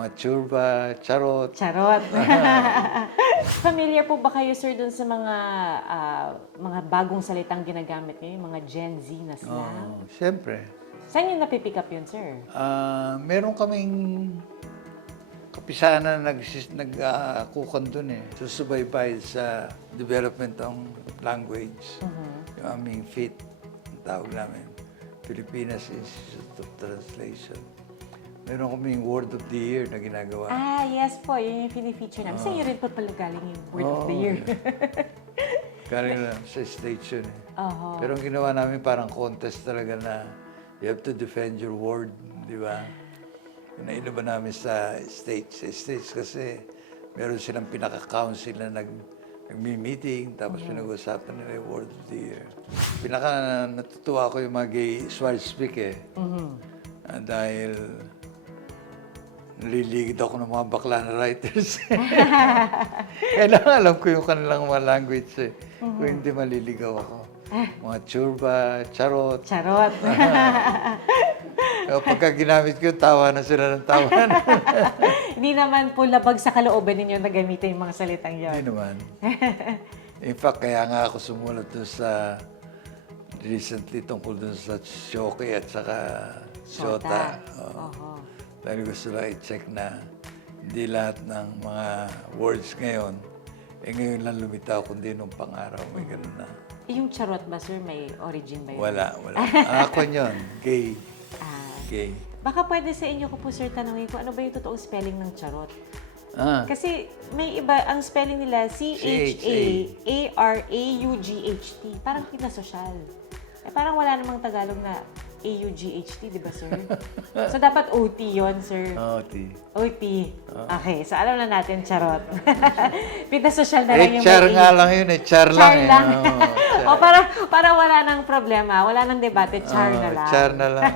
Mga tsurba, charot. Charot. Familiar po ba kayo, sir, dun sa mga bagong salitang ginagamit ngayon, mga Gen Z na slang? Oh, siyempre. Saan yung napipick up yun, sir? Meron kaming kapisanan na nagkukan dun eh. Susubaybay sa development ng language. Yung aming FIT, ang tawag namin. Philippines Institute of Translation. Meron kaming Word of the Year na ginagawa. Yes po. Yun yung pinifeature namin. Sa'yo rin po pala galing yung Word of the Year. Galing na sa station eh. Oho. Pero ang ginawa namin parang contest talaga na you have to defend your word, di ba? Nailaban namin sa States. Sa States kasi meron silang pinaka-council na nagmi-meeting, tapos pinag-usapan nila yung Word of the Year. Natutuwa ko yung mga gay Swahili speak eh. Dahil naliligid ako ng mga bakla na writers. Kailangan alam ko yung kanilang mga language eh. Kung hindi maliligaw ako. Mga tsurba, charot. Charot. Pagka ginamit ko, tawa na sila ng tawa na. Hindi naman po labag sa kalooban ninyo na gamitin yung mga salitang Hindi yun. naman. In fact, kaya nga ako sumulat dun sa recently tungkol dun sa Shoki at saka Shota. Oho. Dahil gusto lang i-check na hindi lahat ng mga words ngayon, ngayon lang lumitaw, kundi nung pang-araw, may ganun na. Yung charot ba, sir? May origin ba yun? Wala. Ako yun, gay. Gay. Baka pwede sa inyo ko po, sir, tanongin ko ano ba yung totoong spelling ng charot? Kasi may iba, ang spelling nila, C-H-A-R-A-U-G-H-T. Parang pinasosyal. Parang wala namang Tagalog na A-U-G-H-T, di ba, sir? So, dapat O-T yun, sir. O-T. O-T. Okay, so alam na natin, charot. Pinasosyal na lang yung Char may nga lang yun eh. Char lang eh. lang. Char. Para wala nang problema, wala nang debate, char na lang. Char na lang.